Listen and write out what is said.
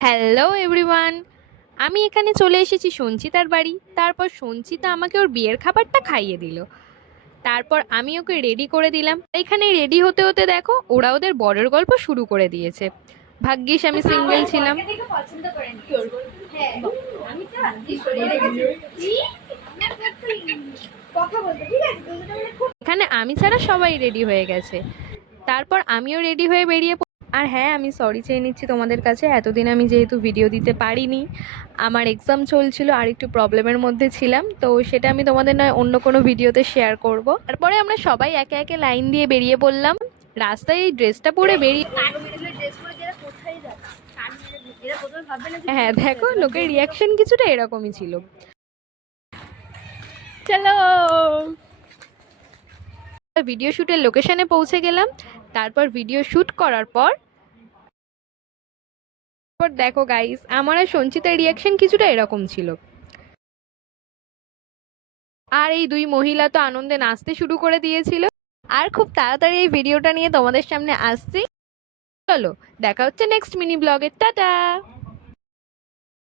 Hello everyone, আমি এখানে চলে এসেছি সঞ্চিতার বাড়ি। তারপর সঞ্চিতা আমাকে ওর বিয়ের খাবারটা খাইয়ে দিল। তারপর আমি ওকে রেডি করে দিলাম। এখানে রেডি হতে হতে দেখো ওরা ওদের বরের গল্প শুরু করে দিয়েছে। ভাগ্যিস আমি সিঙ্গেল ছিলাম। এখানে আমি ছাড়া সবাই রেডি হয়ে গেছে। তারপর আমিও রেডি হয়ে বেরিয়ে আর হ্যাঁ, আমি সরি চেয়ে নিচ্ছি তোমাদের কাছে, এতদিন আমি যেহেতু ভিডিও দিতে পারিনি, আমার এক্সাম চলছিল আর একটু প্রবলেমের মধ্যে ছিলাম, তো সেটা আমি তোমাদের নয় অন্য কোনো ভিডিওতে শেয়ার করব। তারপরে আমরা সবাই একে একে লাইন দিয়ে বেরিয়ে পড়লাম। রাস্তায় এই ড্রেসটা পরে বেরিয়ে হ্যাঁ দেখো, লোকের রিয়াকশন কিছুটা এরকমই ছিল। চলো ভিডিও শ্যুটের লোকেশনে পৌঁছে গেলাম। তারপর ভিডিও শ্যুট করার পর দেখো গাইস, আমার আর সঞ্চিতার রিয়াকশন কিছুটা এরকম ছিল। আর এই দুই মহিলা তো আনন্দে নাচতে শুরু করে দিয়েছিল। আর খুব তাড়াতাড়ি এই ভিডিওটা নিয়ে তোমাদের সামনে আসছি। চলো দেখা হচ্ছে নেক্সট মিনি ব্লগে। টাটা।